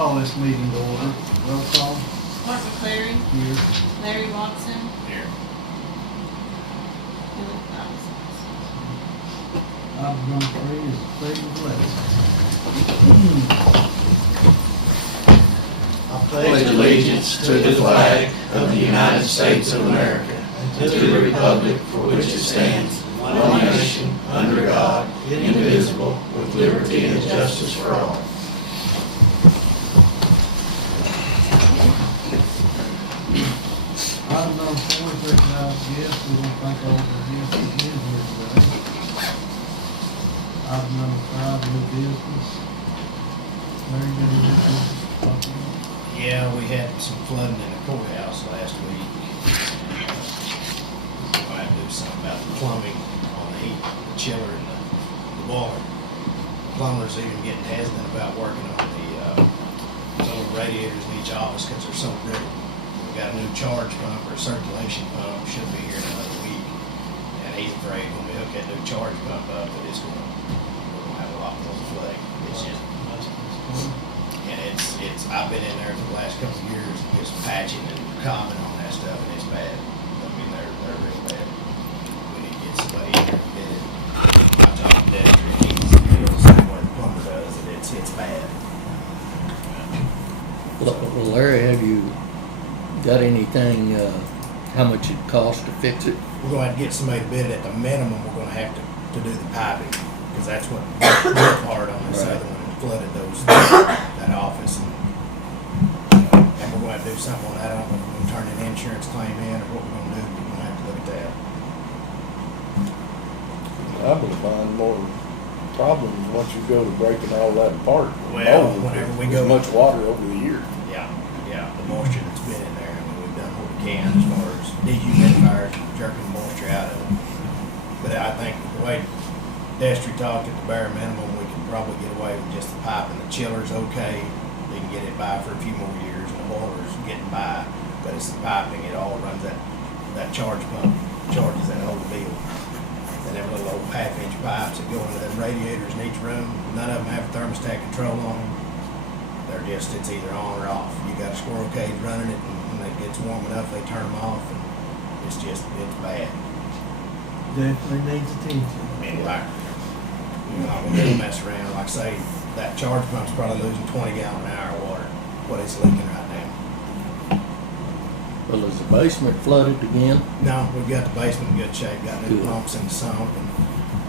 call this meeting to order. Roll call. Mark McCleary. Here. Larry Watson. Here. Philip Robinson. Item number 3 is the pledge of allegiance. I pledge allegiance to the flag of the United States of America and to the republic for which it stands, one nation, under God, indivisible, with liberty and justice for all. Item number 4 is recognized guests. We want to thank all the guests for being here today. Item number 5, new business. Larry, got any new business to talk about? Yeah, we had some flooding in the courthouse last week. We'll have to do something about the plumbing on the heat, the chiller and the boiler. Plumbers even getting hesitant about working on some of the radiators in each office because they're so brittle. We got a new charge pump or circulation pump, should be here in another week. And he's afraid when we hook that new charge pump up that we're gonna have a lot more flooding. It's just, and it's, I've been in there for the last couple of years, just patching and comment on that stuff, and it's bad. I mean, they're real bad. We need to get somebody in there to get it. I talked to Dexter, and he's the same way the plumber does, and it's bad. Well, Larry, have you got anything, how much it costs to fix it? We're gonna have to get somebody to bid it. At the minimum, we're gonna have to do the piping, because that's what worked hard on this other one and flooded that office. And we're gonna have to do something on that. I don't know if we're gonna turn an insurance claim in or what we're gonna do. We're gonna have to look at that. I've been finding more problems once you go to breaking all that apart. Well, whenever we go- There's much water over the year. Yeah, the moisture that's been in there. I mean, we've done what we can as far as dehumidifiers, jerking the moisture out of it. But I think the way Destry talked at the bare minimum, we can probably get away with just the pipe, and the chiller's okay. They can get it by for a few more years, and the boiler's getting by. But it's the piping, it all runs that charge pump, charges that whole deal. And them little old half-inch pipes that go into them radiators in each room, none of them have a thermostat control on them. They're just, it's either on or off. You got a squirrel cage running it, and when it gets warm enough, they turn them off, and it's bad. Definitely needs attention. I mean, like, you're not gonna mess around. Like, say, that charge pump's probably losing 20 gallon an hour of water, what it's leaking right now. Well, is the basement flooded again? No, we've got the basement in good shape, got new Good. pumps in the sump,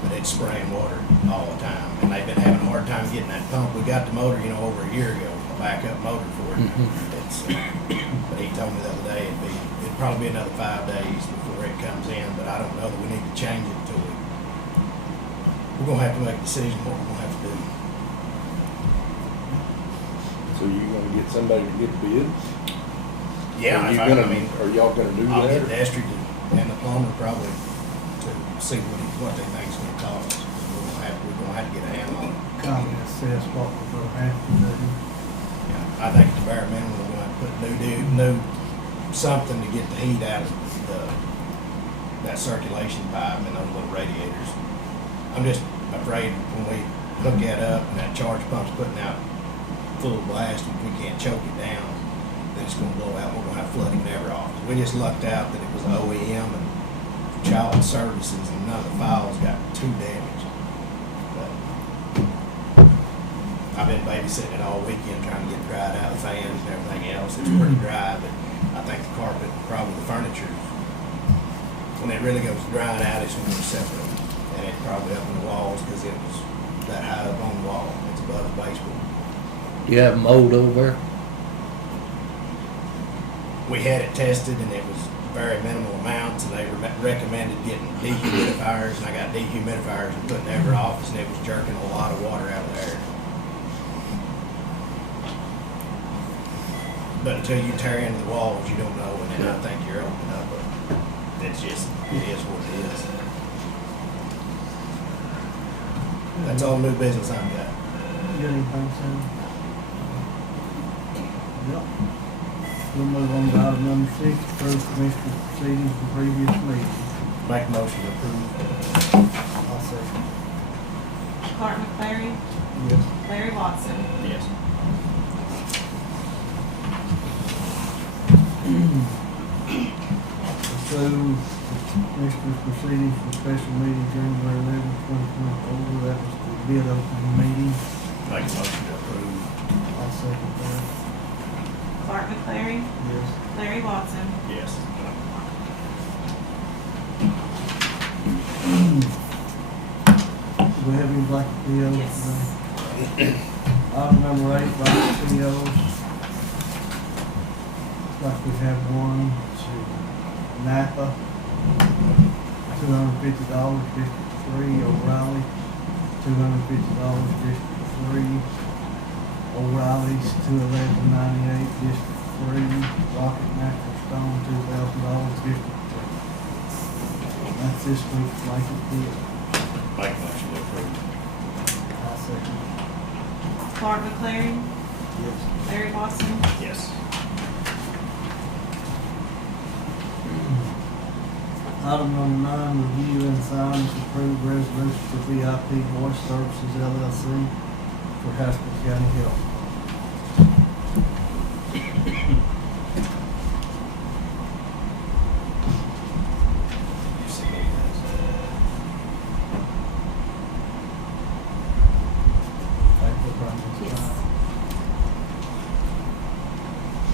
but it's spraying water all the time. And they've been having a hard time getting that pump. We got the motor, over a year ago, a backup motor for it. But he told me the other day it'd probably be another 5 days before it comes in, but I don't know that we need to change it until we're gonna have to make a decision what we're gonna have to do. So you gonna get somebody to get bid? Yeah, Are y'all gonna do I'll that? get Destry and the plumber probably to see what they think it's gonna cost. We're gonna have to get a handle on it. Kind of assess what we're going to have to do. Yeah, I think at the bare minimum, we're gonna have to put new something to get the heat out of that circulation pipe and those little radiators. I'm just afraid when we hook that up and that charge pump's putting out full blast, and if we can't choke it down, then it's gonna blow out. We're gonna have flooding in every office. We just lucked out that it was OEM and child services, and none of the files got too damaged. But I've been babysitting it all weekend trying to get it dried out, the fans and everything else. It's pretty dry, but I think the carpet, probably the furniture, when it really goes drying out, it's gonna be separate. And it's probably up in the walls because it was that high up on the wall. It's above the baseboard. Do you have mold over there? We had it tested and it was very minimal amounts, and they recommended getting dehumidifiers, and I got dehumidifiers and put in every office, and it was jerking a lot of water out of there. But until you tear into the walls, you don't know, and then I think you're opening up. It's just, it is what it is. That's all new business I've got. You got anything, Sam? Yep. We'll move on to item number 6, approve commissioner proceedings from previous meeting. Make a motion to approve. I'll second. Mark McCleary. Yes. Larry Watson. Yes. approve Commissioners proceedings for special meeting January 11, 2024. That was the bid opening meeting. Make a motion to approve. I'll second that. Clark McClary, Yes. Larry Watson, Yes. Do we have any blanket POs? Yes. Item number 8, blanket POs. Like we have one to Napa, $250, District 3, O'Reilly, $250, District 3, O'Reilly's $211.98, District 3, Rocket Natural Stone, $2,000, District 3. That's this week's blanket PO. Make a motion to approve. I'll second. Clark McClary, Yes. Larry Watson, Yes. Item number 9, review and sign this approved resolution for VIP Voice Services LLC for Haskell County Health. You see anything? Thank you for bringing this Yes.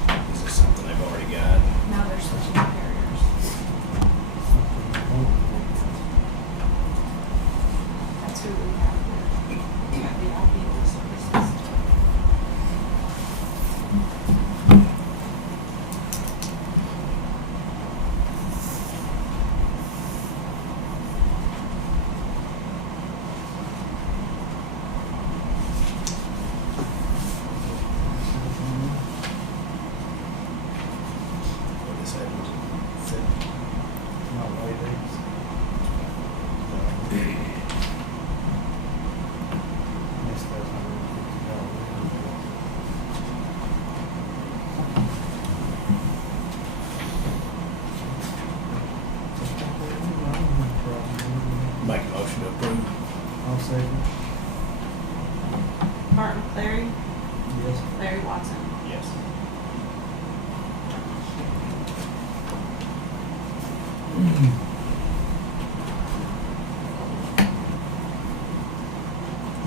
up. Is this something they've already got? now they're switching carriers. That's who we have here. We have the IP services. What is that? No, wait, it's- Yes, that's $150. Make a motion to approve. I'll second. Clark McClary, Yes. Larry Watson, Yes.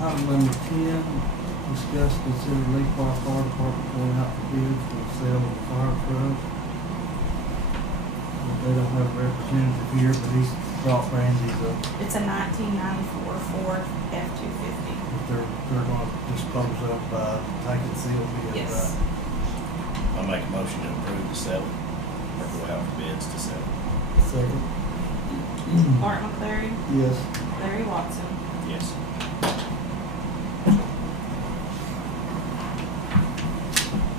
Item number 10, discuss, consider Lee Park Fire Department going out for bids for the sale of a fire truck. They don't have a representative here, but he's brought Randy's up, it's a 1994 Ford F-250. but they're gonna dispose of, taking seal bids, Yes. right? I'll make a motion to approve the sale. Or go out for bids to sell. Second. Clark McClary, Yes. Larry Watson, Yes.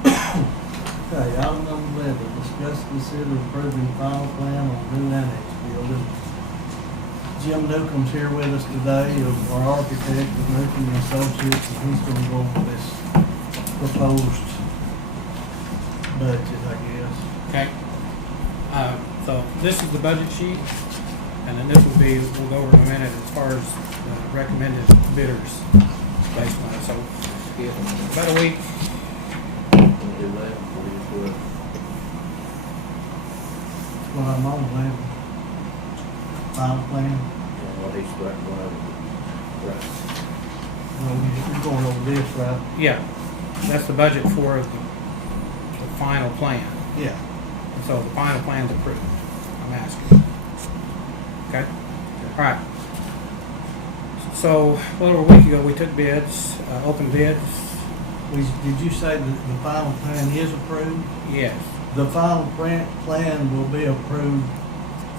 Okay, item number 11, discuss, consider approving final plan on new annex building. Jim Newcomb's here with us today, our architect with Newcomb and Associates, and he's gonna go over this proposed budget, I guess. Okay. So this is the budget sheet, and then this will be, we'll go over in a minute as far as recommended bidders based on it. So about a week, Well, I'm on 11. Final plan, well, you're going over this, right? yeah, that's the budget for the final plan. Yeah. So the final plan's approved, I'm asking. Okay? All right. So a little over a week ago, we took bids, open bids. Did you say that the final plan is approved? Yes, The final plan will be approved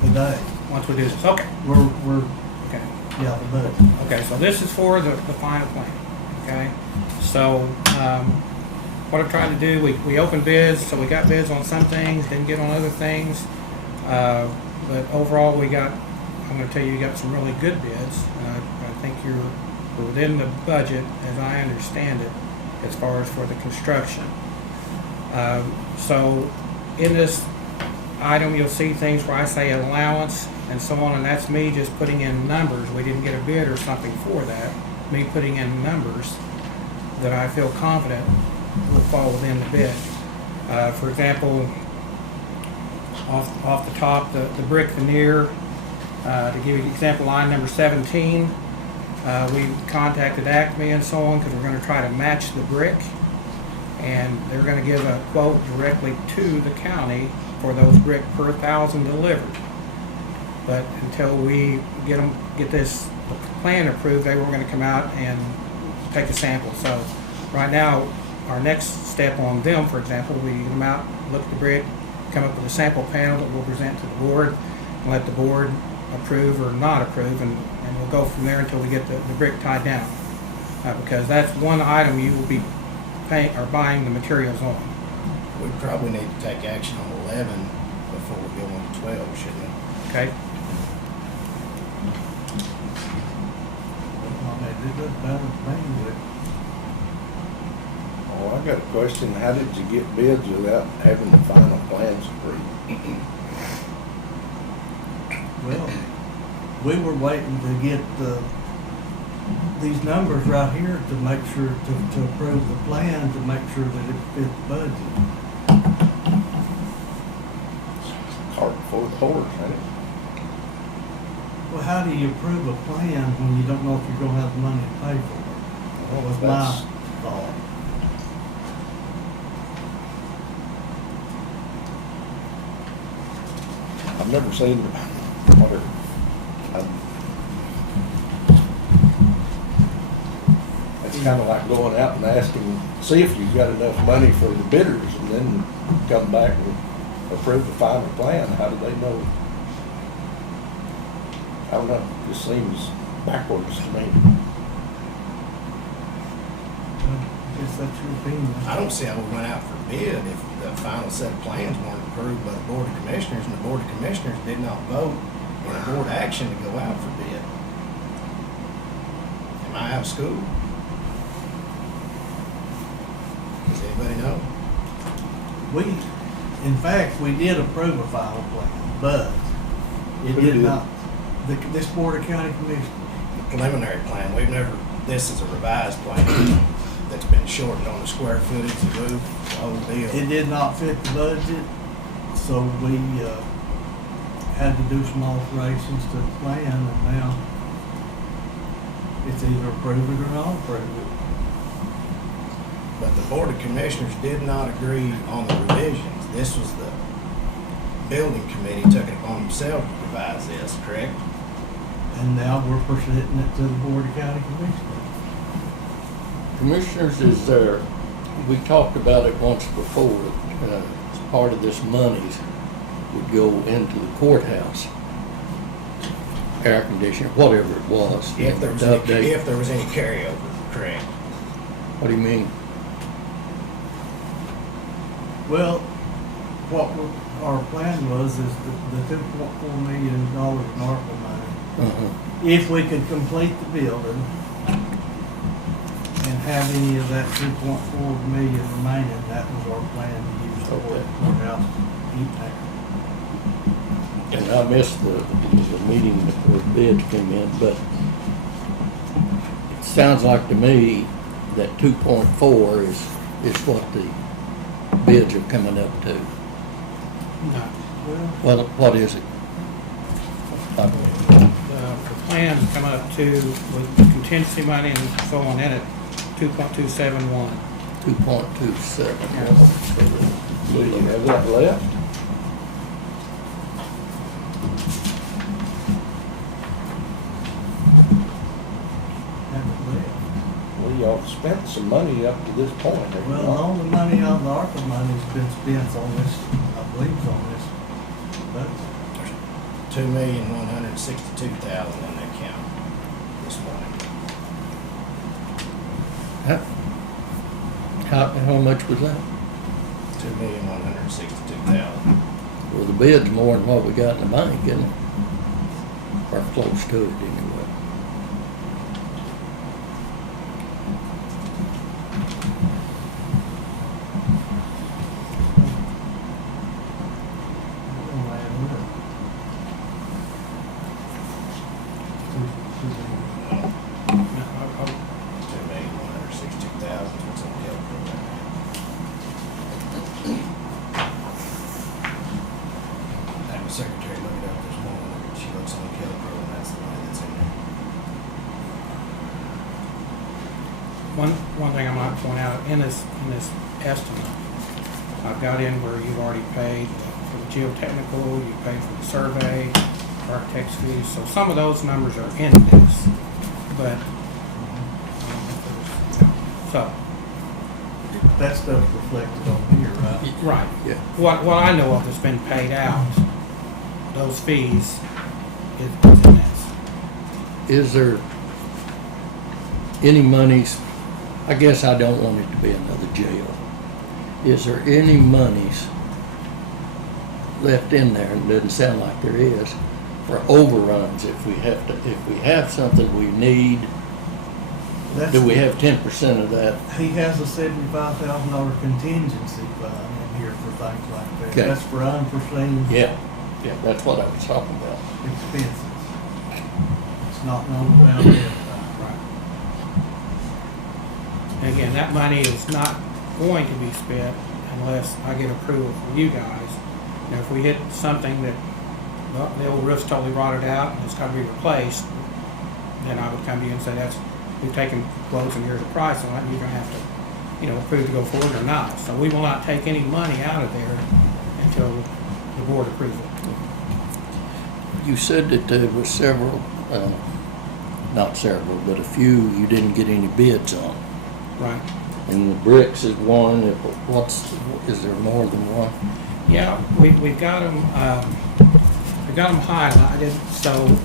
today. once we do this. Okay. We're, Okay. yeah, the budget. Okay, so this is for the final plan, okay? So, what I'm trying to do, we opened bids, so we got bids on some things, didn't get on other things. But overall, I'm gonna tell you, you got some really good bids. I think you're within the budget, as I understand it, as far as for the construction. So, in this item, you'll see things where I say allowance and so on, and that's me just putting in numbers. We didn't get a bid or something for that. Me putting in numbers that I feel confident will fall within the bid. For example, off the top, the brick veneer. To give you an example, line number 17, we contacted Acme and so on because we're going to try to match the brick, and they're going to give a quote directly to the county for those brick per 1,000 delivered. But until we get this plan approved, they were going to come out and take a sample. So right now, our next step on them, for example, we get them out, look at the brick, come up with a sample panel that we'll present to the board, and let the board approve or not approve, and we'll go from there until we get the brick tied down. Because that's one item you will be paying or buying the materials on. We probably need to take action on 11 before we go on to 12, shouldn't we? Okay? They look better than me, but Oh, I got a question. How did you get bids without having the final plans approved? well, we were waiting to get these numbers right here to make sure, to approve the plan, to make sure that it fit the budget. Cart before the horse, ain't it? Well, how do you approve a plan when you don't know if you're gonna have the money to pay for it? That was my thought. I've never seen what it's kind of like going out and asking, see if you've got enough money for the bidders, and then come back and approve the final plan. How do they know? I don't know. It just seems backwards to me. Well, I guess that's your opinion. I don't see how we went out for bid if the final set of plans weren't approved by the Board of Commissioners, and the Board of Commissioners did not vote in a board action to go out for bid. Am I out of school? Does anybody know? In fact, we did approve a final plan, but it Who did did? not, this Board of County Commissioners. The preliminary plan, we've never, this is a revised plan that's been shortened on the square footage, the roof, the whole deal. It did not fit the budget, so we had to do some alterations to the plan, and now it's either approve it or not approve it. But the Board of Commissioners did not agree on the revisions. This was the building committee took it upon themselves to revise this, correct? And now we're presenting it to the Board of County Commissioners. Commissioners, is there, we talked about it once before, as part of this monies would go into the courthouse, air conditioner, whatever it was. If there was to update. if there was any carryover, correct? What do you mean? Well, our plan was is the $2.4 million in ARPA money. If we could complete the building and have any of that 2.4 million remaining, that was our plan to use for the courthouse heat tank. And I missed the meeting before the bids came in, but it sounds like to me that 2.4 is what the bids are coming up to. No. Well, What is it? The plans come up to, with contingency money and so on in it, 2.271. 2.27. Do you have that left? Well, y'all spent some money up to this point, have you well, not? all the money out of the ARPA money's been spent on this, I believe, on this budget. $2,162,000 in the account this morning. How much was that? $2,162,000. Well, the bid's more than what we got in the bank, isn't it? Or close to it anyway. $2,162,000. What's on the other program? one thing I might point out, in this estimate, I've got in where you've already paid for the geotechnical, you paid for the survey, architect's fees, so some of those numbers are in this, but, so, That stuff's reflected on here, right? right. Yeah. What I know of that's been paid out, those fees, is in this. Is there any monies, I guess I don't want it to be another jail. Is there any monies left in there, and it doesn't sound like there is, for overruns if we have something we need? Do we have 10% of that? He has a $75,000 contingency fund in here for things like that. Okay. That's for unforeseen Yeah, that's what I was talking about. expenses. It's not known about it. Right. And again, that money is not going to be spent unless I get approval from you guys. Now, if we hit something that, well, the old roof's totally rotted out and it's got to be replaced, then I would come to you and say, we've taken quotes and here's the price on it, and you're gonna have to, approve to go forward or not. So we will not take any money out of there until the board approves it. You said that there was several, not several, but a few you didn't get any bids on. Right. And the bricks is one, is there more than one? Yeah, we've got them, highlighted, so,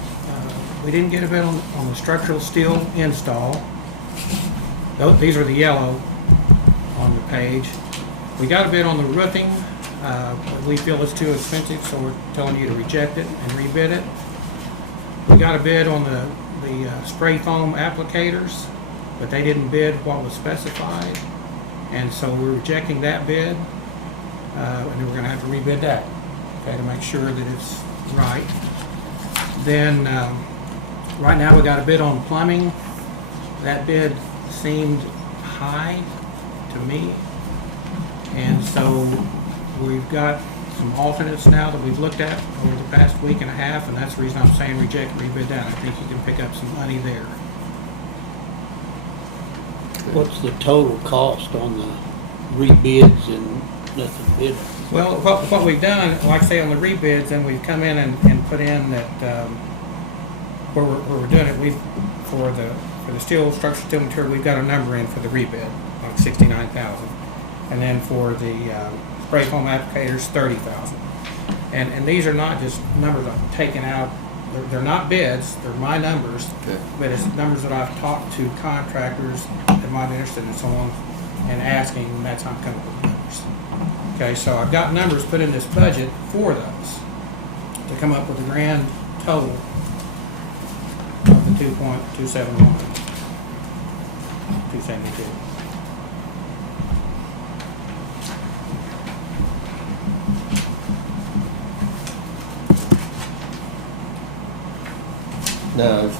we didn't get a bid on the structural steel install. These are the yellow on the page. We got a bid on the roofing. We feel it's too expensive, so we're telling you to reject it and rebid it. We got a bid on the spray foam applicators, but they didn't bid what was specified. And so we're rejecting that bid, and then we're gonna have to rebid that, okay, to make sure that it's right. Then, right now, we got a bid on plumbing. That bid seemed high to me. And so we've got some alternates now that we've looked at over the past week and a half, and that's the reason I'm saying reject, rebid that. I think you can pick up some money there. What's the total cost on the rebids and nothing bid? Well, what we've done, like I say on the rebids, and we've come in and put in that, where we're doing it, for the steel, structural steel material, we've got a number in for the rebid, like 69,000. And then for the spray foam applicators, 30,000. And these are not just numbers I've taken out. They're not bids, they're my numbers, Okay. but it's numbers that I've talked to contractors that might be interested in someone and asking, and that's how I'm coming up with the numbers. Okay, so I've got numbers put in this budget for those to come up with a grand total of the 2.271, 272. Now, if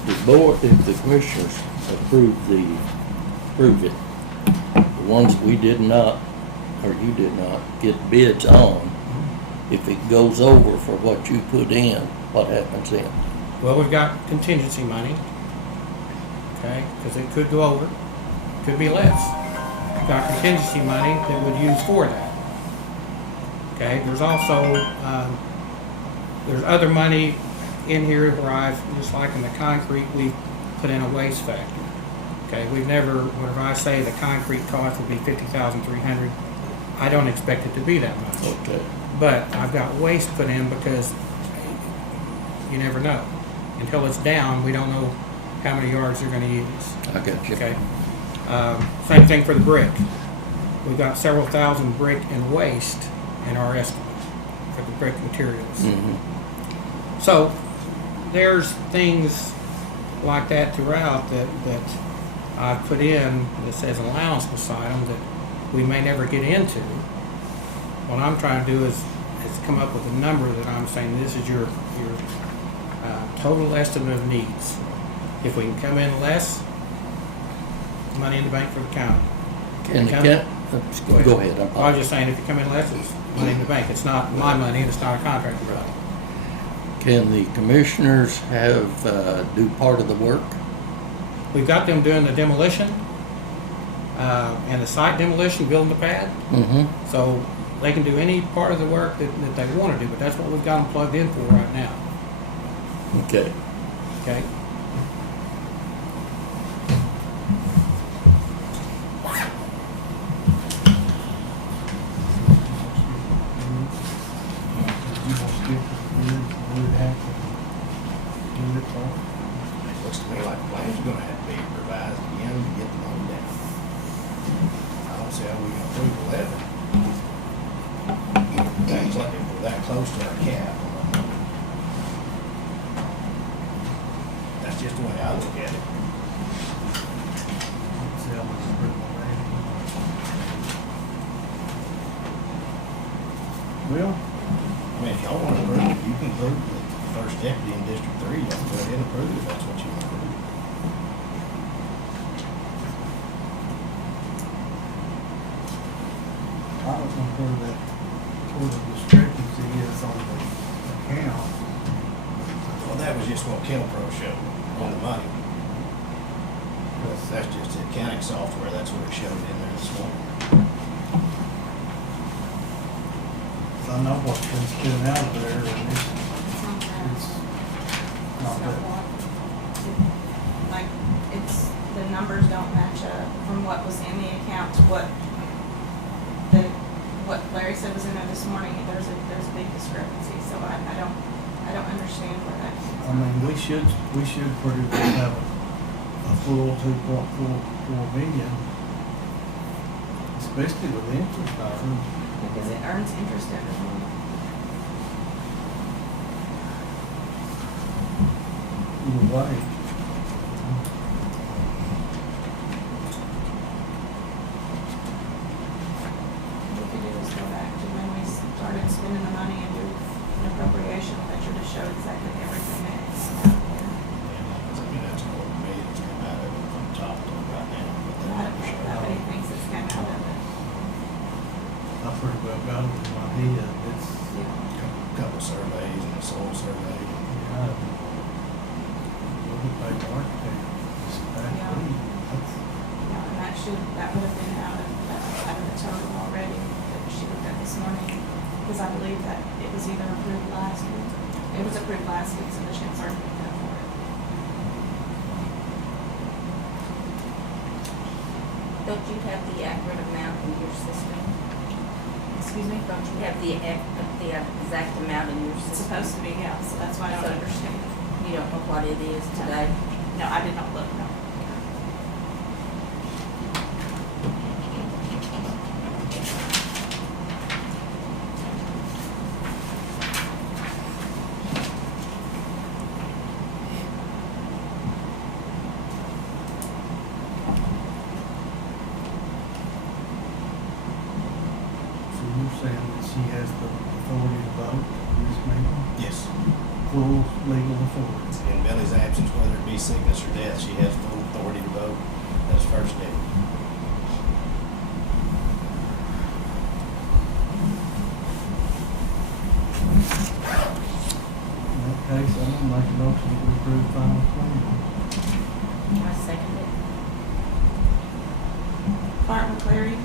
the commissioners approve it, the ones we did not, or you did not, get bids on, if it goes over for what you put in, what happens then? Well, we've got contingency money, okay, because it could go over, could be less. We've got contingency money that we'd use for that. Okay, there's also, there's other money in here where I've, just like in the concrete, we put in a waste factor. Okay, we've never, whenever I say the concrete cost will be $50,300, I don't expect it to be that much. Okay. But I've got waste put in because you never know. Until it's down, we don't know how many yards they're gonna use. I got you. Okay. Same thing for the brick. We've got several thousand brick and waste in our estimate for the brick materials. Mm-hmm. So there's things like that throughout that I've put in that says allowance beside them that we may never get into. What I'm trying to do is come up with a number that I'm saying this is your total estimate of needs. If we can come in less, money in the bank for the county. Go ahead. I was just saying, if you come in less, it's money in the bank. It's not my money, and it's not a contractor money. Can the commissioners do part of the work? We've got them doing the demolition, and the site demolition, building the pad. Mm-hmm. So they can do any part of the work that they want to do, but that's what we've got them plugged in for right now. Okay. Okay? It looks to me like the plan's gonna have to be revised again to get the money down. I don't see how we can approve 11. Things like if we're that close to our cap. That's just the way I look at it. Well, I mean, if y'all want to approve it, you can approve the first deputy in District 3. Y'all go ahead and approve it, if that's what you want to do. I was gonna put that, where the discrepancy is on the account. Well, that was just what Kelpro showed on the money. That's just the accounting software, that's what it showed in there this morning. So I know what's been spilling out of there, and it's not that. Like, it's, the numbers don't match up from what was in the account to what Larry said was in there this morning. There's a big discrepancy, so I don't understand where that came I from. mean, we should pretty well have a full 2.44 million, especially with the interest on Because it earns interest every month. either way. What we could do is go back to when we started spending the money and do an appropriation ledger to show exactly everything that is out there. I mean, that's more than me, it's come out of it from the top to right now. But that Not never showed. that many things that's come out of it. I pretty well got it in my head. It's, Couple surveys and a soil survey. yeah. We'll be paid for architect. It's back Yeah. to me. That's, Yeah, and that would have been out of the total already that she looked at this morning. Because I believe that it was either approved last week. It was approved last week, so the checks are picked up for it. Don't you have the accurate amount in your system? Excuse me? Don't you have the exact amount in your It's system? supposed to be, yeah, so that's why I don't So- understand. You don't know what it is today? No, I did not look, no. so you're saying that she has the authority to vote in this meeting? Yes. Full legal authority. In Billy's absence, whether it be sickness or death, she has full authority to vote as first deputy. In that case, I'm gonna make a motion to approve final plan. I second it. Bart McCleary,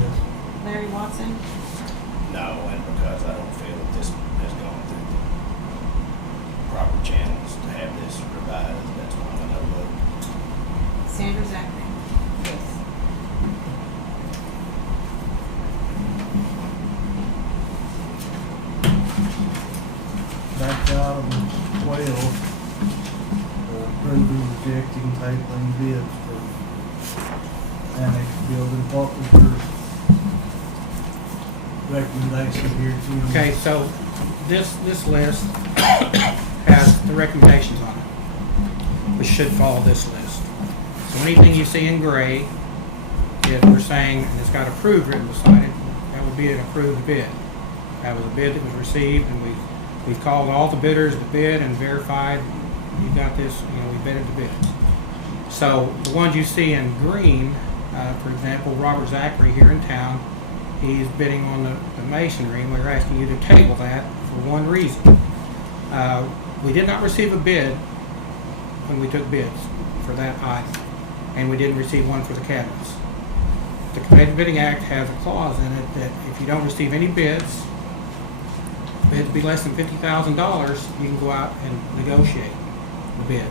Yes. Larry Watson, No, and because I don't feel that this has gone through the proper channels to have this revised, that's why I'm a no vote. Sandra Zachary. Yes. Back to item 12, approving, rejecting, tabling bids for annex building. What was your recommendation here, Jim? Okay, so this list has the recommendations on it, which should follow this list. So anything you see in gray, if we're saying, and it's got approved written beside it, that would be an approved bid. That was a bid that was received, and we've called all the bidders to bid and verified, you got this, we bidded the bids. So the ones you see in green, for example, Robert Zachary here in town, he's bidding on the masonry, and we're asking you to table that for one reason. We did not receive a bid when we took bids for that item, and we didn't receive one for the cabinets. the Competitive Bidding Act has a clause in it that if you don't receive any bids be less than $50,000, you can go out and negotiate the bid.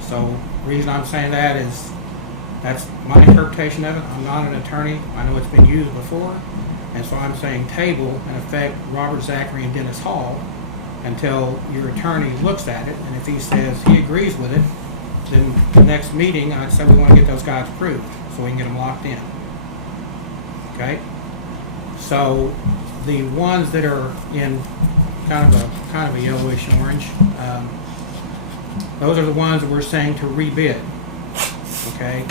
So the reason I'm saying that is that's my interpretation of it. I'm not an attorney. I know it's been used before. And so I'm saying table, in effect, Robert Zachary and Dennis Hall until your attorney looks at it. And if he says he agrees with it, then the next meeting, I'd say we want to get those guys approved so we can get them locked in. Okay? So the ones that are in kind of a yellowish orange, those are the ones that we're saying to rebid. Okay?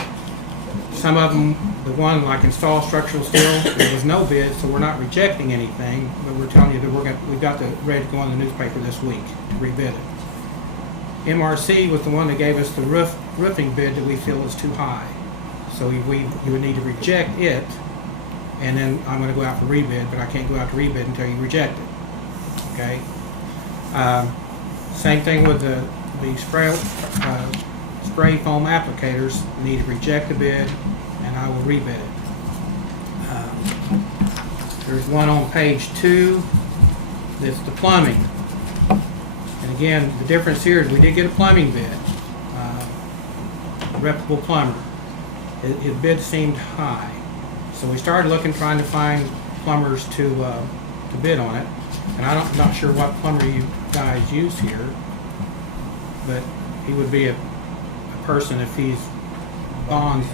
Some of them, the one like install structural steel, there was no bid, so we're not rejecting anything, but we're telling you that we've got the ready to go in the newspaper this week to rebid it. MRC was the one that gave us the roofing bid that we feel is too high. So you would need to reject it, and then I'm going to go out for rebid, but I can't go out to rebid until you reject it. Okay. Same thing with the spray foam applicators. You need to reject the bid, and I will rebid it. There's one on page 2 that's the plumbing. And again, the difference here is we did get a plumbing bid, a reputable plumber. His bid seemed high, so we started looking, trying to find plumbers to bid on it. And I'm not sure what plumber you guys use here, but he would be a person if he's bonds.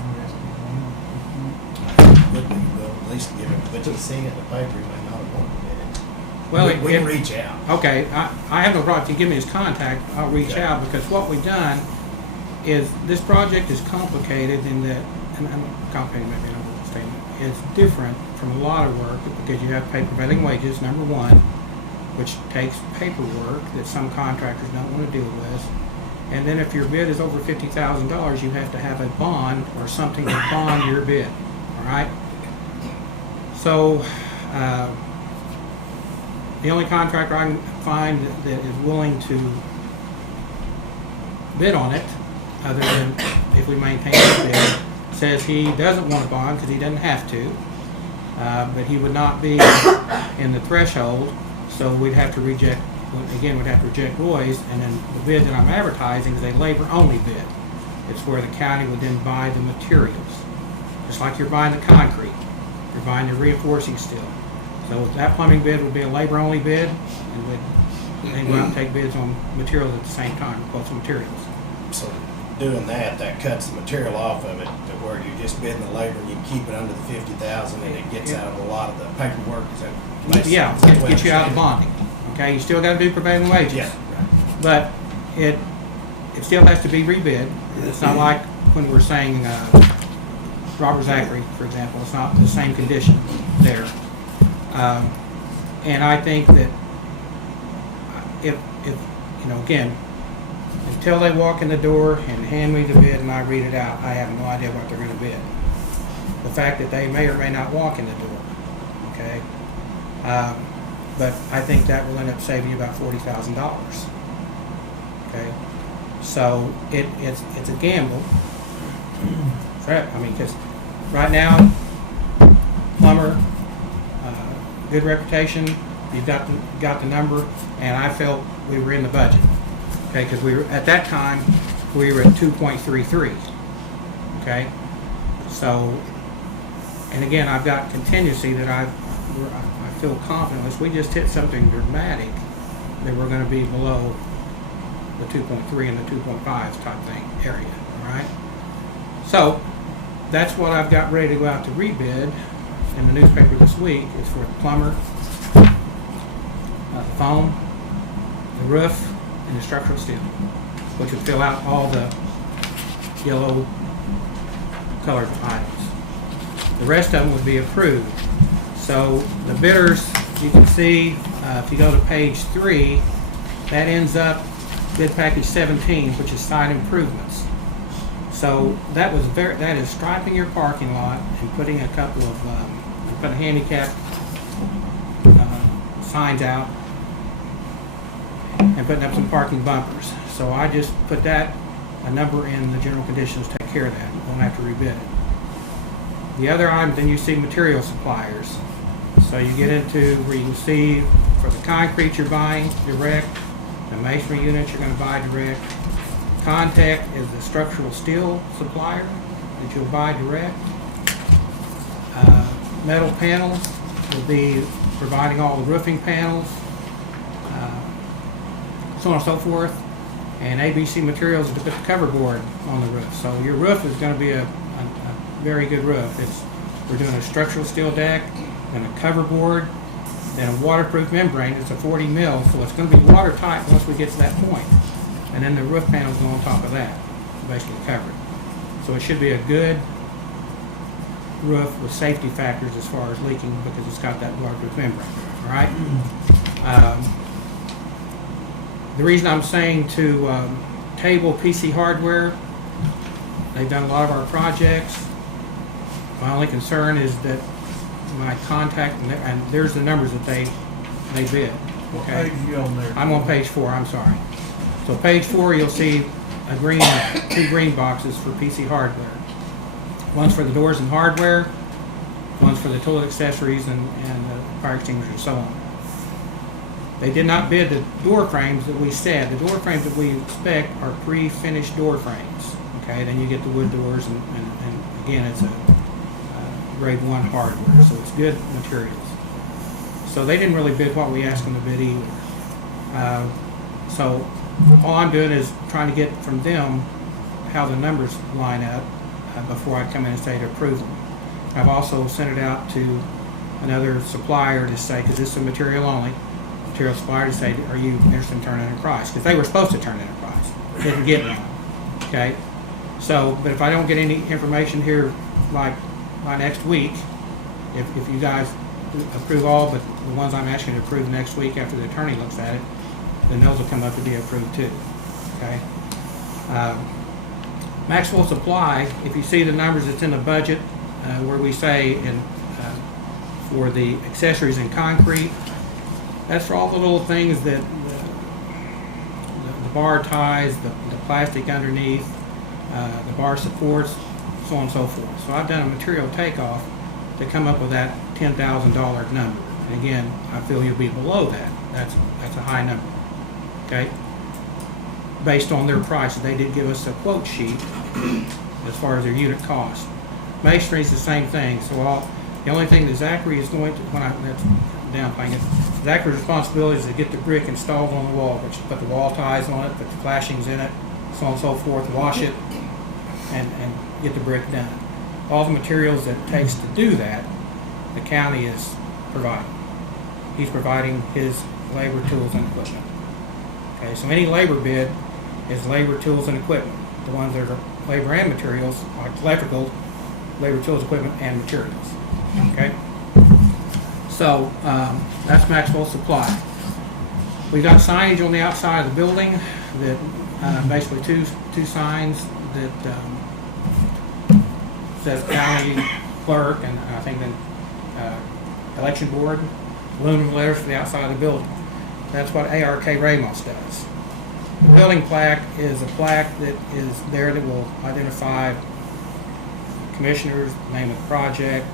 Would be, though, at least give him, but you've seen it in the paper, he may not have wanted it. Well, We can reach out. Okay, I have no problem. If you give me his contact, I'll reach Okay. out, because what we've done is this project is complicated in that, and complicated maybe an overstatement, it's different from a lot of work because you have to pay prevailing wages, number one, which takes paperwork that some contractors don't want to deal with. And then if your bid is over $50,000, you have to have a bond or something to bond your bid, all right? So, the only contractor I can find that is willing to bid on it, other than if we maintain the bid, says he doesn't want a bond because he doesn't have to, but he would not be in the threshold, so we'd have to reject, again, we'd have to reject Roy's, and then the bid that I'm advertising is a labor-only bid. It's where the county would then buy the materials. Just like you're buying the concrete, you're buying the reinforcing steel. So that plumbing bid would be a labor-only bid, and we'd then go out and take bids on materials at the same time, quote some materials. So doing that cuts the material off of it to where you're just bidding the labor and you can keep it under the 50,000 and it gets out of a lot of the paperwork. Is that basically- Yeah, is that the way I get you out of understand bonding. Okay, you still got to do prevailing wages. it? Yeah. But it still has to be rebid. It's not like when we're saying Robert Zachary, for example. It's not the same condition there. And I think that if you know, again, until they walk in the door and hand me the bid and I read it out, I have no idea what they're going to bid. The fact that they may or may not walk in the door, okay? But I think that will end up saving you about $40,000. Okay, so it's a gamble. I mean, because right now, plumber, good reputation. You've got the number, and I felt we were in the budget. Okay, because we were at that time we were at 2.33. Okay, so, and again, I've got contingency that I feel confident if we just hit something dramatic that we're going to be below the 2.3 and the 2.5 type thing area. All right. So that's what I've got ready to go out to rebid in the newspaper this week. It's for the plumber, the foam, the roof, and the structural steel, which would fill out all the yellow colored items. The rest of them would be approved. So the bidders, you can see, if you go to page 3, that ends up bid package 17, which is site improvements. So that is striping your parking lot and putting a couple of put handicap signs out and putting up some parking bumpers. So I just put that a number in the general conditions, take care of that. Don't have to rebid it. The other item, then you see material suppliers. So you get into where you can see for the concrete you're buying direct, the masonry units you're going to buy direct. Contact is the structural steel supplier that you'll buy direct. Metal panels will be providing all the roofing panels, so on and so forth. And ABC Materials is to put the cover board on the roof. So your roof is going to be a very good roof. We're doing a structural steel deck and a cover board, then a waterproof membrane. It's a 40 mil, so it's going to be watertight once we get to that point. And then the roof panels go on top of that, basically covered. So it should be a good roof with safety factors as far as leaking because it's got that waterproof membrane. All right. The reason I'm saying to table PC Hardware, they've done a lot of our projects. My only concern is that my contact, and there's the numbers that they bid. What Okay. page are you on there? I'm on page 4, I'm sorry. So page 4, you'll see two green boxes for PC Hardware. One's for the doors and hardware, one's for the toilet accessories and fire extinguishers and so on. They did not bid the door frames that we said. The door frames that we expect are pre-finished door frames. Okay, then you get the wood doors, and again, it's a grade 1 hardware, so it's good materials. So they didn't really bid what we asked them to bid either. So all I'm doing is trying to get from them how the numbers line up before I come in and say to approve them. I've also sent it out to another supplier to say, because this is a material only, material supplier to say, are you interested in turning in a price? Because they were supposed to turn in a price. Didn't get one. Okay? So, but if I don't get any information here like by next week, if you guys approve all but the ones I'm asking to approve next week after the attorney looks at it, then those will come up to be approved too. Okay? Maxwell Supply, if you see the numbers that's in the budget, where we say for the accessories in concrete, that's for all the little things that the bar ties, the plastic underneath, the bar supports, so on and so forth. So I've done a material takeoff to come up with that $10,000 number. And again, I feel you'll be below that. That's a high number. Okay? Based on their prices, they did give us a quote sheet as far as their unit cost. Masonry is the same thing. So the only thing that Zachary is going to, that's downplaying it, Zachary's responsibility is to get the brick installed on the wall, which put the wall ties on it, put the flashings in it, so on and so forth, wash it, and get the brick done. All the materials that it takes to do that, the county is providing. He's providing his labor, tools, and equipment. Okay, so any labor bid is labor, tools, and equipment. The ones that are labor and materials, like electrical, labor, tools, equipment, and materials. Okay? So, that's Maxwell Supply. We've got signage on the outside of the building that, basically two signs that says county clerk and I think then election board, aluminum letters for the outside of the building. That's what ARK Ramos does. The building plaque is a plaque that is there that will identify commissioners, name of the project.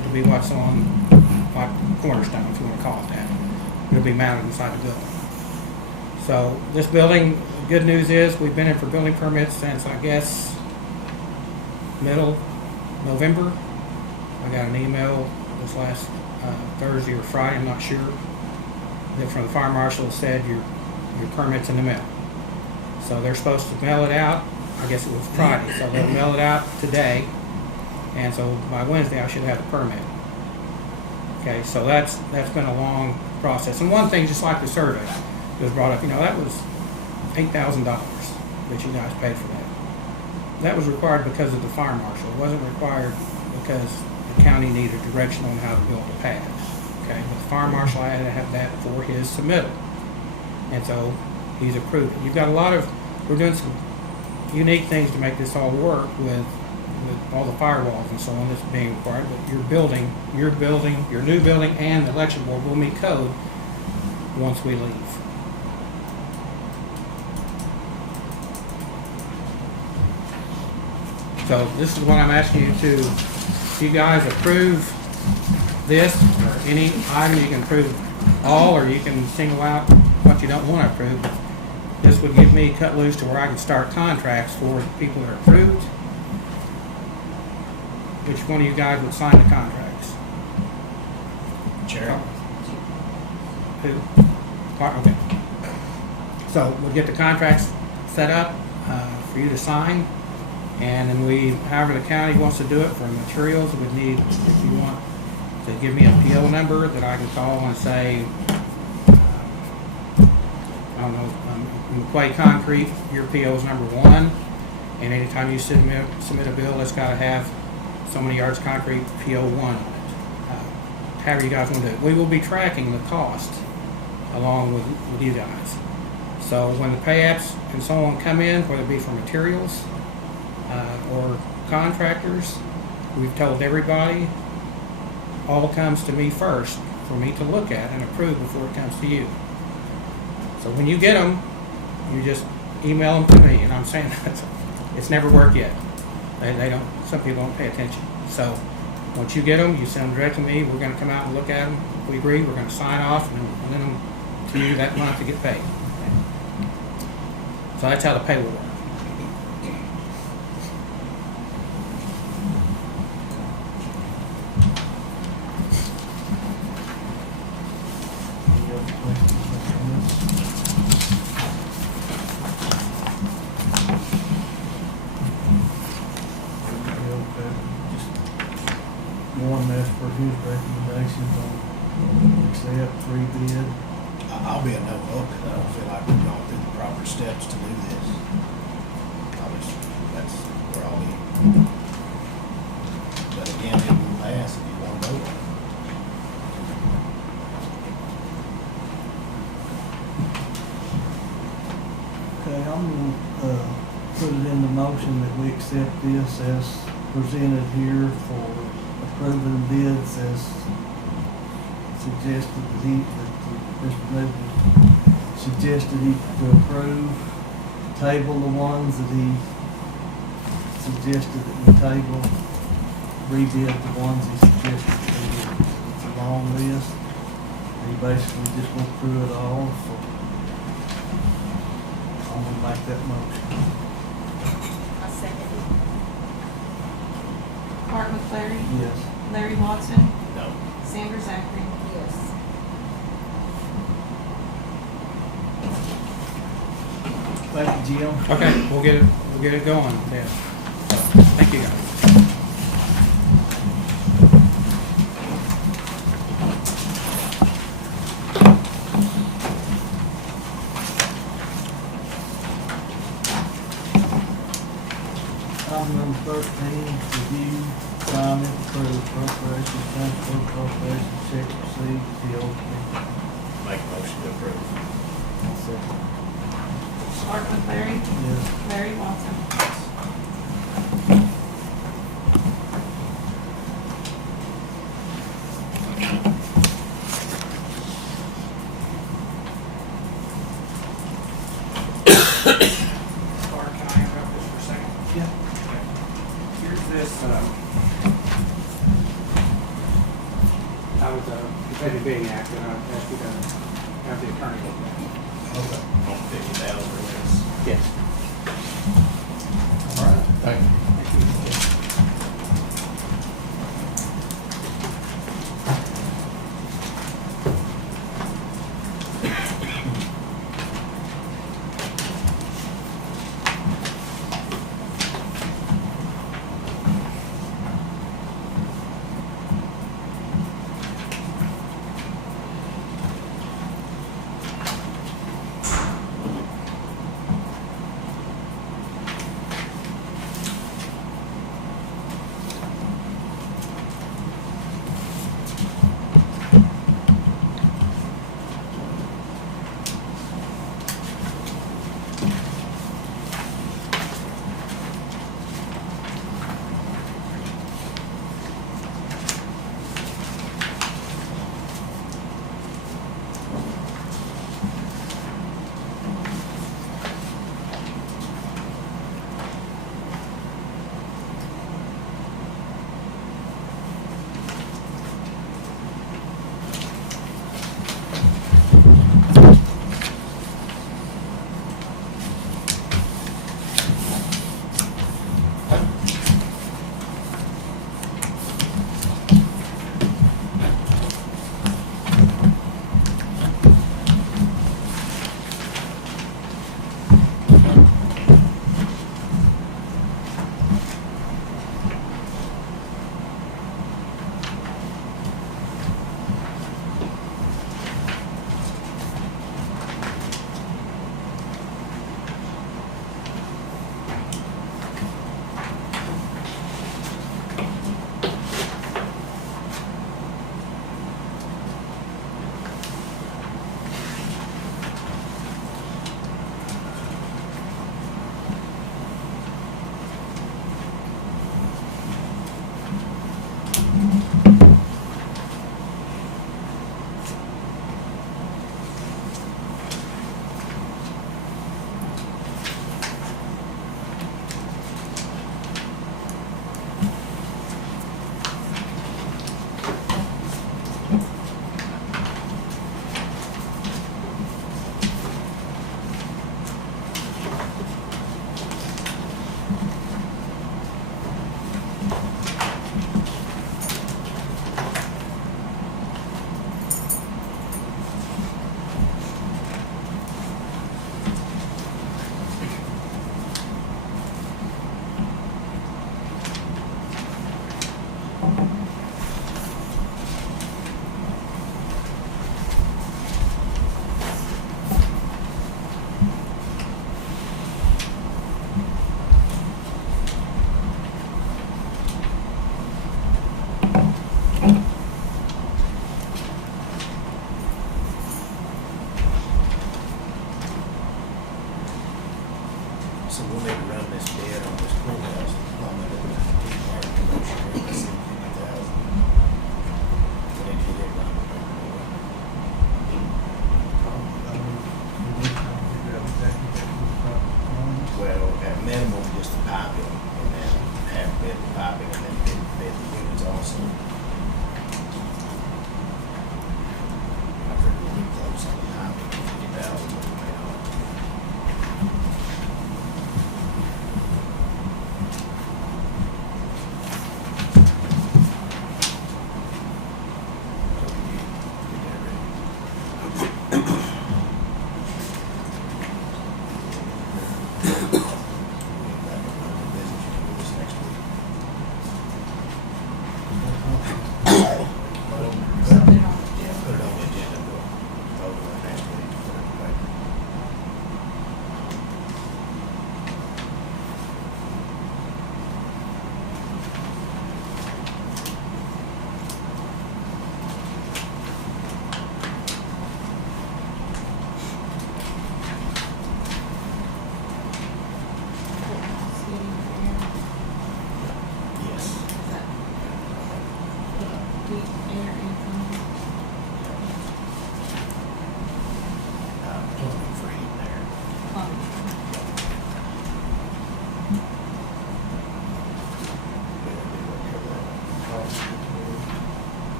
It'll be what's on, like cornerstone, if you want to call it that. It'll be mounted inside the building. So this building, the good news is we've been in for building permits since, I guess, middle November. I got an email this last Thursday or Friday, I'm not sure, that from the fire marshal said your permit's in the mail. So they're supposed to mail it out, I guess it was Friday, so they'll mail it out today, and so by Wednesday I should have the permit. Okay, so that's been a long process. And one thing, just like the survey that was brought up, that was $8,000 that you guys paid for that. That was required because of the fire marshal. It wasn't required because the county needed direction on how to build a path. Okay, but the fire marshal had to have that for his submittal, and so he's approved it. You've got we're doing some unique things to make this all work with all the firewalls and so on that's being required. But your new building, and the election board will meet code once we leave. So this is what I'm asking you to you guys approve this, or any item, you can approve all, or you can single out what you don't want to approve. This would give me cut loose to where I can start contracts for the people that are approved. Which one of you guys would sign the contracts? Chair. Who? Okay. So we'll get the contracts set up for you to sign, and then however the county wants to do it for materials, we'd need, if you want to give me a PO number that I can call and say, I don't know, McQuay Concrete, your PO is number 1, and anytime you submit a bill, it's got to have so many yards concrete PO 1 on it. However you guys want to do it. We will be tracking the cost along with you guys. So when the pay apps and so on come in, whether it be for materials or contractors, we've told everybody, all comes to me first for me to look at and approve before it comes to you. So when you get them, you just email them to me, and I'm saying that it's never worked yet. They don't. Some people don't pay attention. So once you get them, you send them direct to me. We're going to come out and look at them. If we agree, we're going to sign off and then them to you that month to get paid. So that's how the pay will work. Any other questions or comments? Just one as for his recommendations on accept, rebid. I'll be a no vote, because I don't feel like we've gone through the proper steps to do this. That's where I'll be. But again, it will pass if you want to vote on it. Okay, I'm gonna, put it in the motion that we accept this as presented here for approving bids as suggested that Mr. Newton suggested to approve, table the ones that he suggested that we table, rebid the ones he suggested that we did. It's a long list, and he basically just went through it all, so I'm gonna make that motion. I second it. Art McClary, Yes. Larry Watson, No. Sandra Zachary. Yes. Thank you, Jim. Okay, we'll get it going. Yeah. Thank you guys. Item number 13, review, sign, and approve appropriation, transfer appropriation, check received, PO. Make a motion to approve. Second. Art McClary, Yes. Larry Watson. Bart, can I interrupt this for a second? Yeah. Here's this, I was competitive bidding act, and I asked you to have the attorney look at it. Okay. On 50,000 or less. Yes. All right, thank you.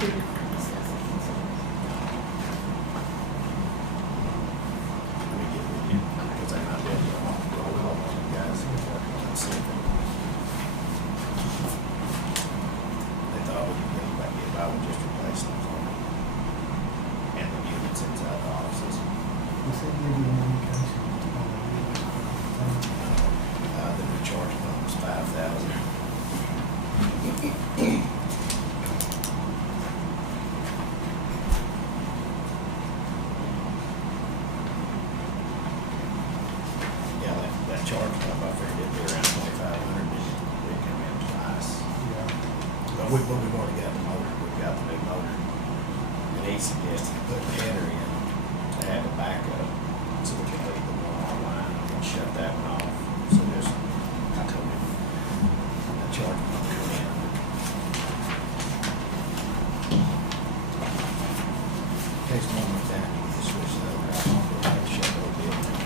two different discussing concerns. Let me get with you, because I might be able to roll call on you guys and get working on something. They thought we could get back if I would just replace them for me. And the units inside the offices. You said maybe one indication on The new charge amount was 5,000. Yeah, that charge pump, I figured it'd be around 2,500, it came in twice. But we've already got the motor, we've got the new motor. And he suggested putting the header in to have a backup, so we can leave the one online and shut that one off. So just, I told him, the charge pump come in. In case one went down, you can just switch the other out, and have to shut the whole building.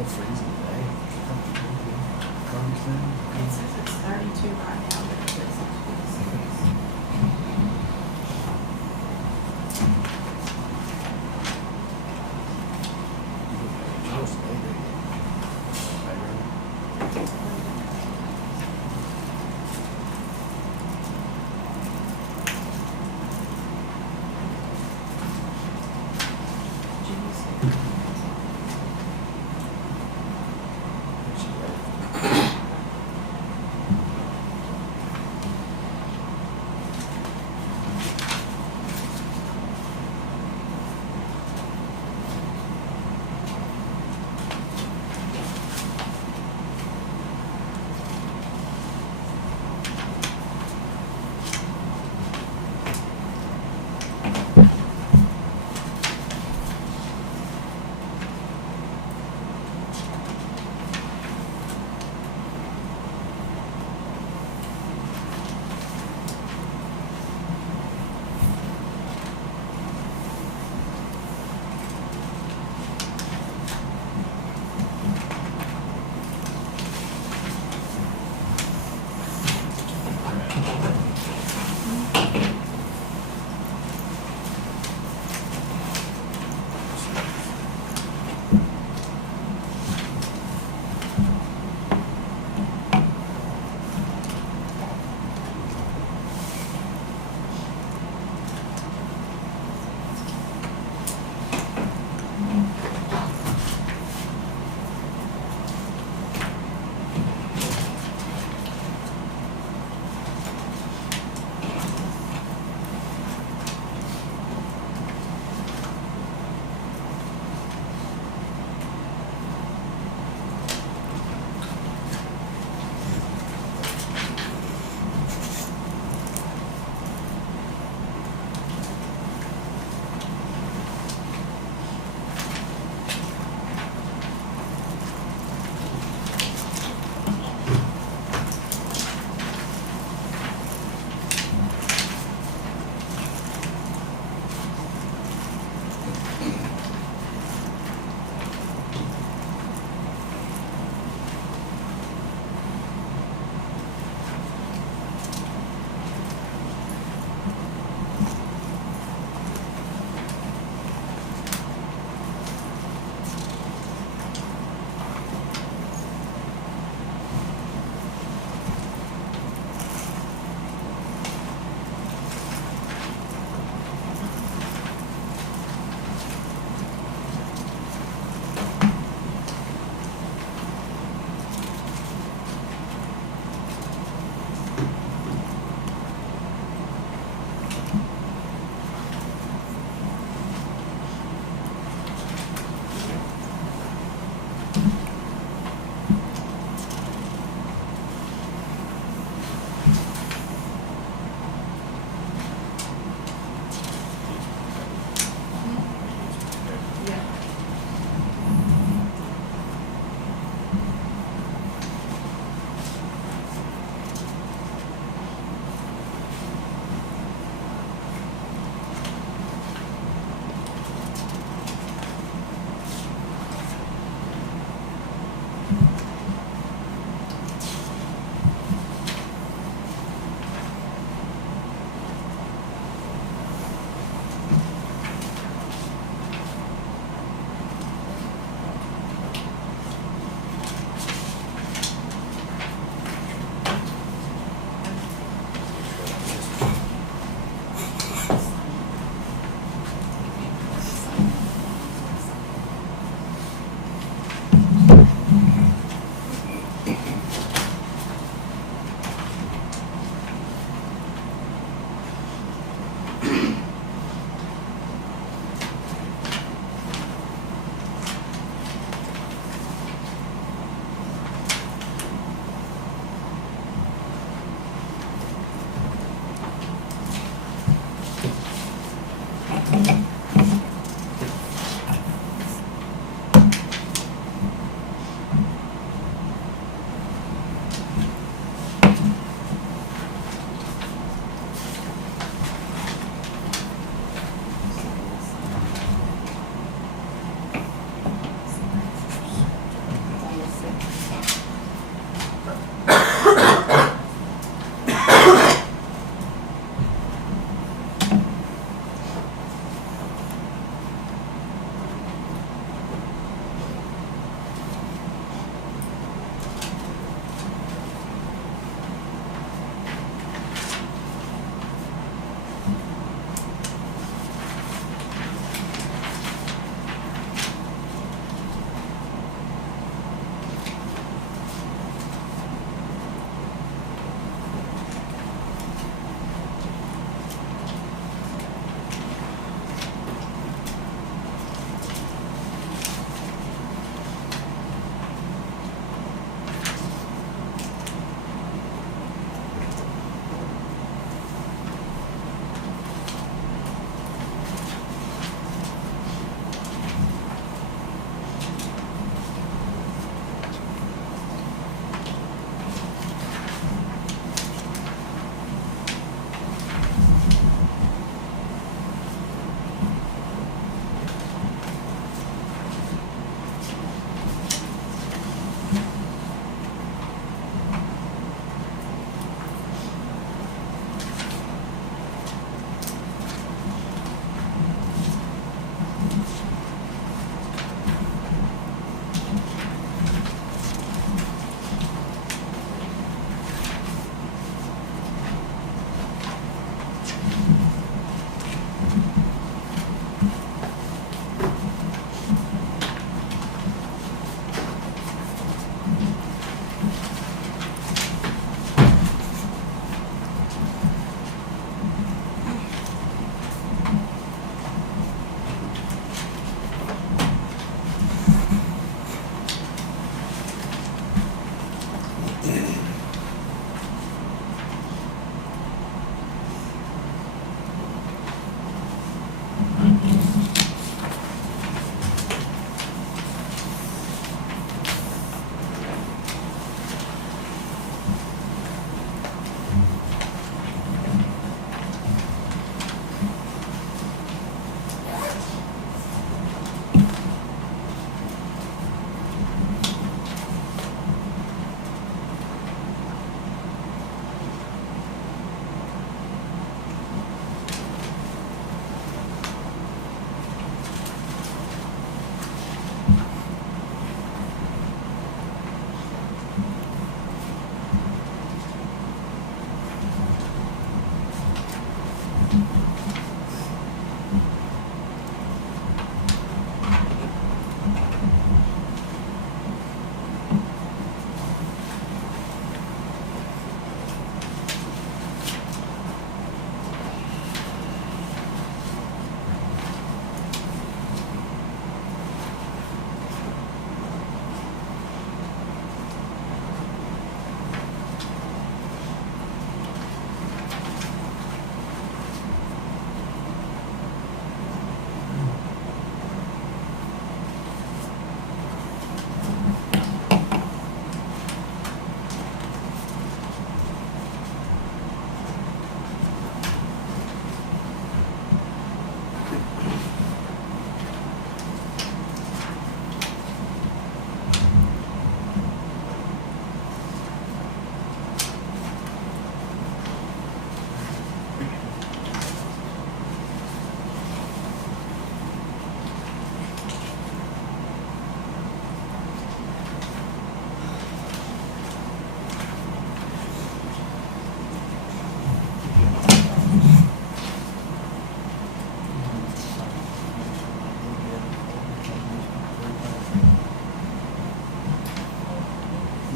It'll freeze today. It says it's 32 right now, but it says it's 26.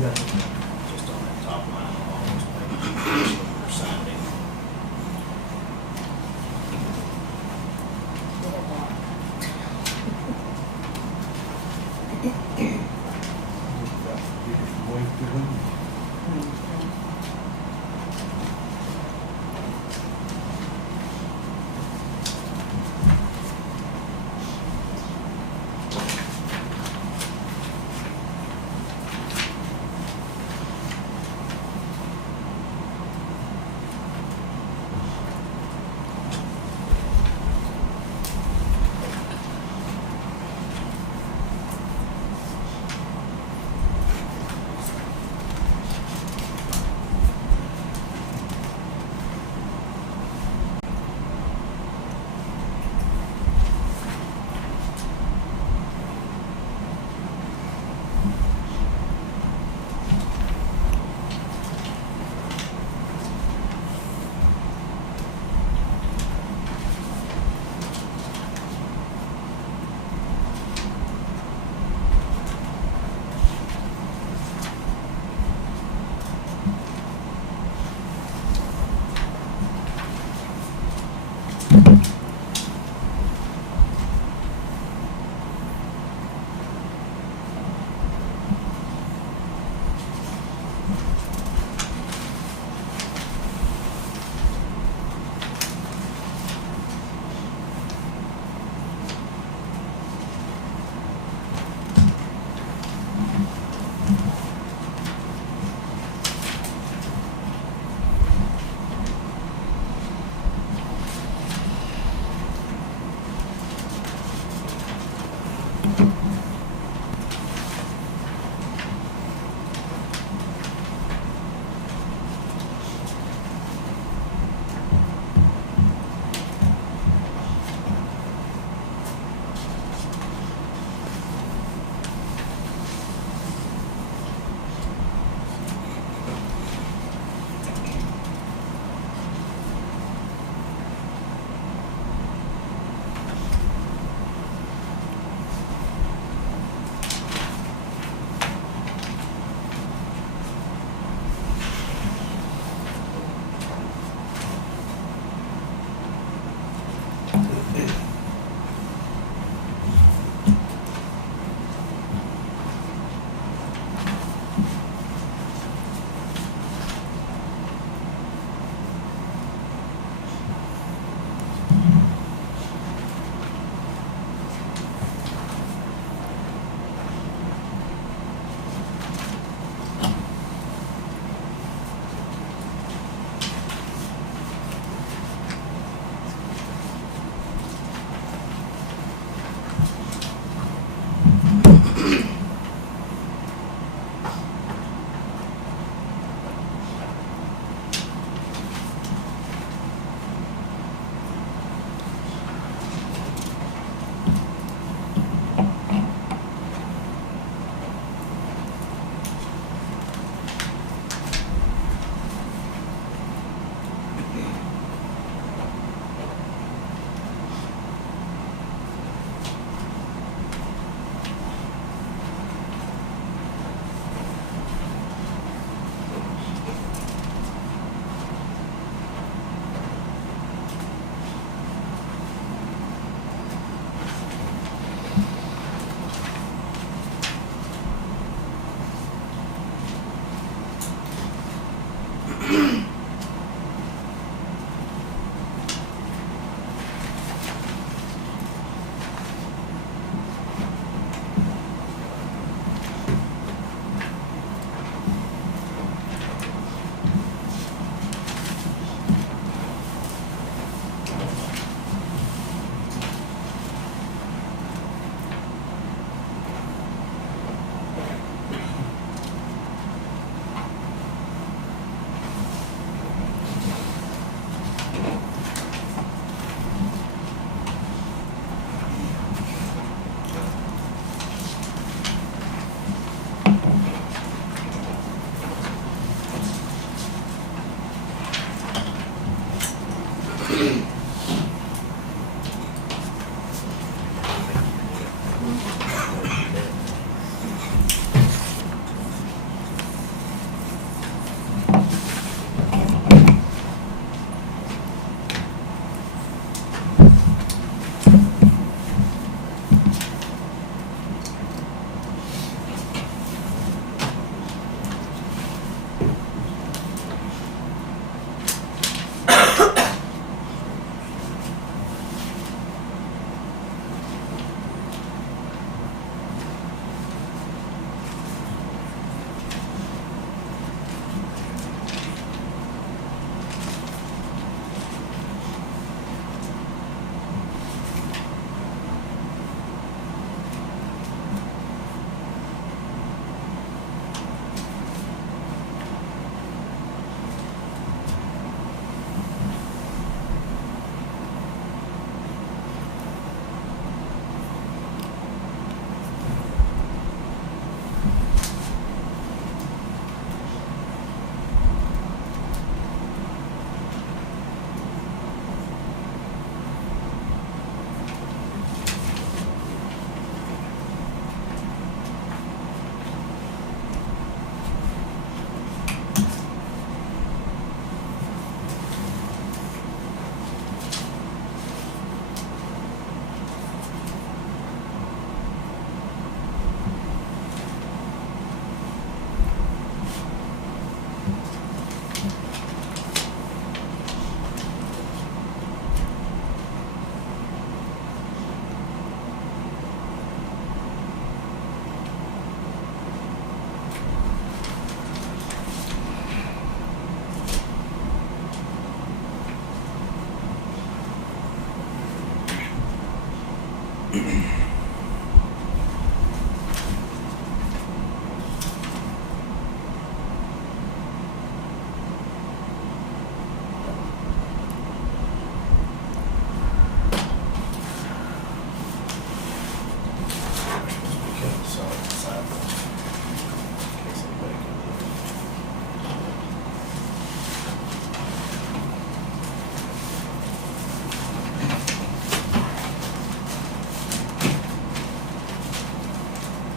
got it. just on that top line along those pages or signed in. Just got to get it from way to them.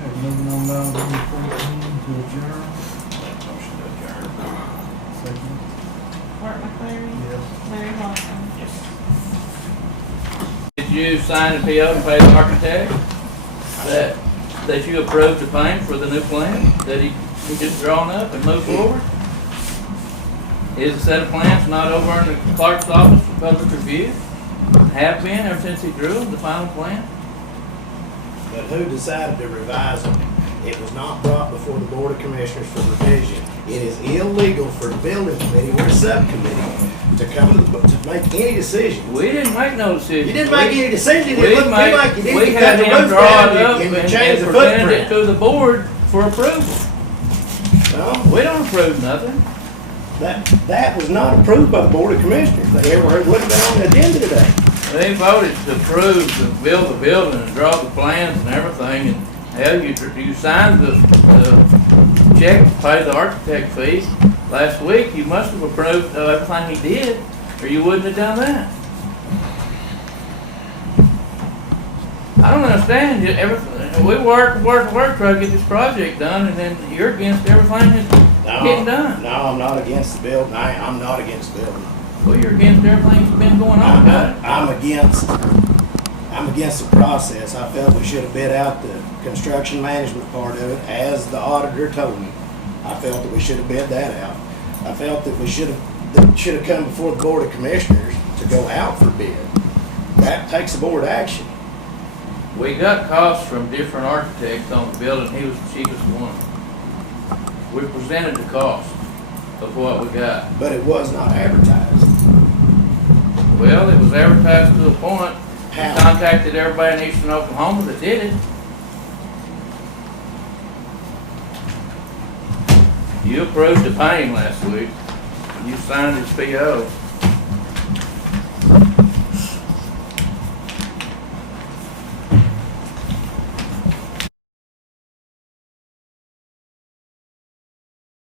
Okay, moving on down to number 14 to adjourn. Motion to adjourn. Second. Art McCleary. Yes. Larry Hodson. Did you sign a PO and pay the architect that you approved the paint for the new plan that he just drawn up and moved forward? Is a set of plans not over in the clerk's office for public review? Have been ever since he drew the final plan? But who decided to revise it? It was not brought before the Board of Commissioners for revision. It is illegal for the building committee or subcommittee to come to make any decision. We didn't make no decision. You didn't make any decision. It We looked to me like you did. we You cut had the him roof draw it down up and you and changed the presented it footprint. to the board for approval. No, We don't approve nothing. that was not approved by the Board of Commissioners. They ever would have been on the agenda today. They voted to approve to build the building and draw the plans and everything, and hell, you signed the check to pay the architect fee last week. You must have approved everything he did, or you wouldn't have done that. I don't understand, we work, try to get this project done, and then you're against everything that's getting done. No, I'm not against the building. I'm not against the building. Well, you're against everything that's been going on about it. I'm against the process. I felt we should have bid out the construction management part of it, as the auditor told me. I felt that we should have bid that out. I felt that we should have come before the Board of Commissioners to go out for bid. That takes the board action. We got costs from different architects on the building, he was the cheapest one. We presented the cost of what we got. But it was not advertised. Well, it was advertised to a point. We How? contacted everybody in eastern Oklahoma that did it. You approved the painting last week. You signed his PO.